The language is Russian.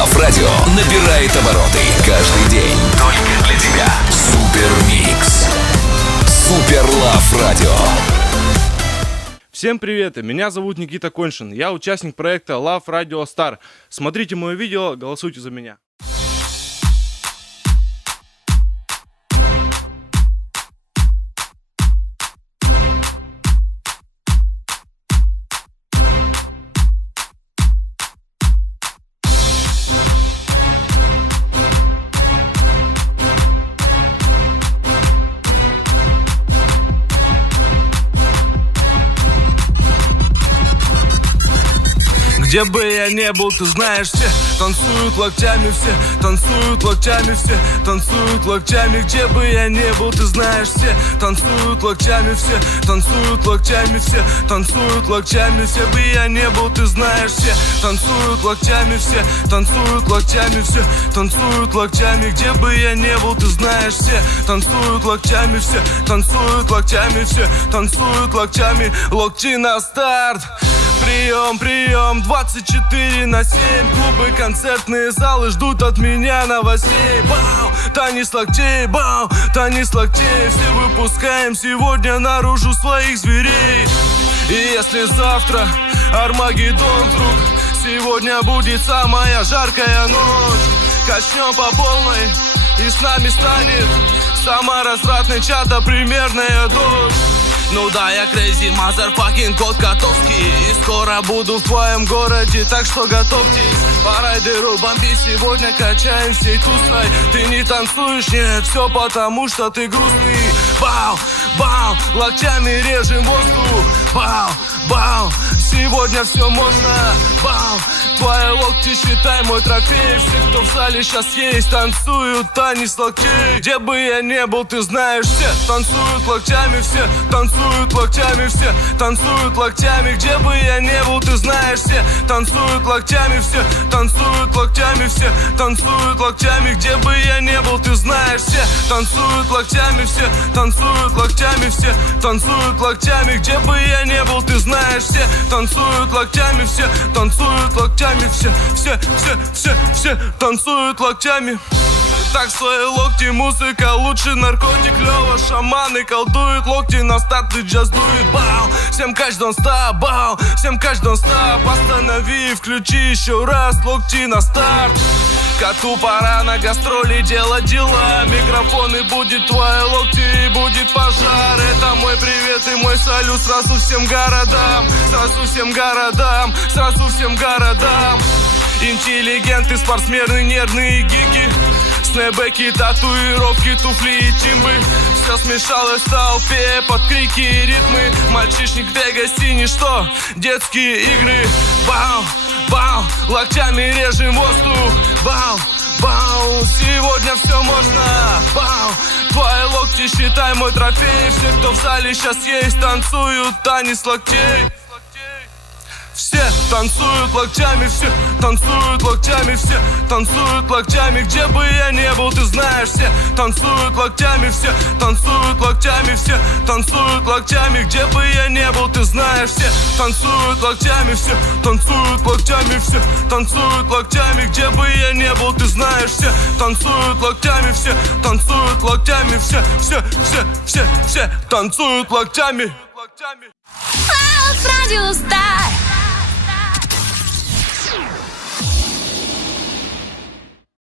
Love Radio набирает обороты каждый день. Только для тебя. Супермикс. Супер Love Radio. Всем привет, меня зовут Никита Коньшин, я участник проекта Love Radio Star. Смотрите мое видео, голосуйте за меня. Где бы я не был, ты знаешь, все танцуют локтями, все танцуют локтями, все танцуют локтями. Где бы я не был, ты знаешь, все танцуют локтями, все танцуют локтями, все танцуют локтями. Где бы я не был, ты знаешь, все танцуют локтями, все танцуют локтями, все танцуют локтями. Где бы я не был, ты знаешь, все танцуют локтями, все танцуют локтями, все танцуют локтями. Локти на старт. Прием, прием, 24/7. Клубы, концертные залы ждут от меня новостей. Бау, танец локтей, бау, танец локтей. Все выпускаем сегодня наружу своих зверей. И если завтра Армагеддон вдруг, сегодня будет самая жаркая ночь. Качнем по полной, и с нами станет самая развратная чата-примерная дочь. Ну да, я crazy motherfucking кот Котовский, и скоро буду в твоем городе, так что готовьтесь. По райдеру бомби сегодня качаем всей тусой. Ты не танцуешь, нет, все потому что ты грустный. Бау, бау, локтями режем воздух. Бау, бау, сегодня все можно. Бау, твои локти считай мой трофей. Все, кто в зале сейчас есть, танцуют танец локтей. Где бы я не был, ты знаешь, все танцуют локтями, все танцуют локтями, все танцуют локтями. Где бы я не был, ты знаешь, все танцуют локтями, все танцуют локтями, все танцуют локтями. Где бы я не был, ты знаешь, все танцуют локтями, все танцуют локтями, все танцуют локтями. Где бы я не был, ты знаешь, все танцуют локтями, все танцуют локтями, все танцуют локтями. Так свои локти, музыка лучше наркотик. Лёва, шаманы колдуют, локти на старт и джаз дует. Бау, всем catch don't stop, бау, всем catch don't stop. Останови, включи еще раз, локти на старт. Коту пора на гастроли делать дела. Микрофон и будет твои локти, и будет пожар. Это мой привет и мой салют сразу всем городам. Сразу всем городам, сразу всем городам. Интеллигенты, спортсмены, нервные гики. Снэпбэки, татуировки, туфли и тимбы. Все смешалось в толпе под крики и ритмы. Мальчишник в Вегасе, ничто, детские игры. Бау, бау, локтями режем воздух. Бау, бау, сегодня все можно. Бау, твои локти считай мой трофей. Все, кто в зале сейчас есть, танцуют танец локтей. Все танцуют локтями, все танцуют локтями, все танцуют локтями. Где бы я не был, ты знаешь, все танцуют локтями, все танцуют локтями, все танцуют локтями. Где бы я не был, ты знаешь, все танцуют локтями, все танцуют локтями, все танцуют локтями. Где бы я не был, ты знаешь, все танцуют локтями, все танцуют локтями, все танцуют локтями. Love Radio Star.